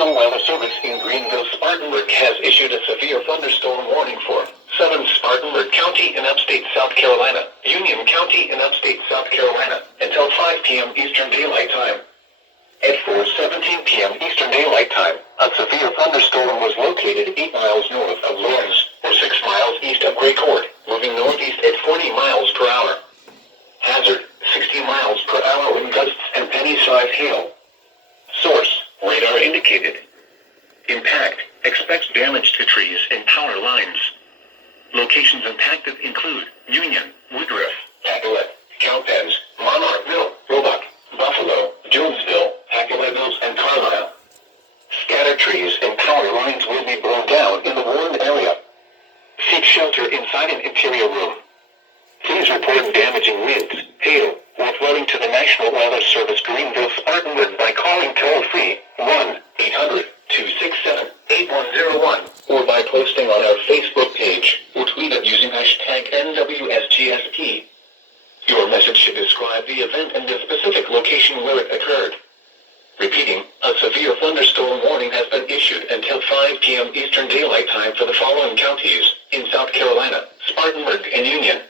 National Weather Service in Greenville, Spartanburg has issued a severe thunderstorm warning for 7 Spartanburg County in upstate South Carolina, Union County in upstate South Carolina, until 5 p.m. Eastern Daylight Time. At 4:17 p.m. Eastern Daylight Time, a severe thunderstorm was located 8 miles north of Lawrence, or 6 miles east of Gray Court, moving northeast at 40 miles per hour. Hazard, 60 miles per hour wind gusts and penny-sized hail. Source, radar indicated. Impact, expects damage to trees and power lines. Locations impacted include Union, Woodruff, Pacolet, Cowpens, Monarchville, Roebuck, Buffalo, Jonesville, Pacolet Mills, and Carlisle. Scattered trees and power lines will be blown down in the warned area. Seek shelter inside an interior room. Please report damaging winds, hail, or flooding to the National Weather Service Greenville, Spartanburg by calling toll-free 1-800-267-8101 or by posting on our Facebook page or tweet it using hashtag NWSGSP. Your message should describe the event and the specific location where it occurred. Repeating, a severe thunderstorm warning has been issued until 5 p.m. Eastern Daylight Time for the following counties in South Carolina, Spartanburg and Union.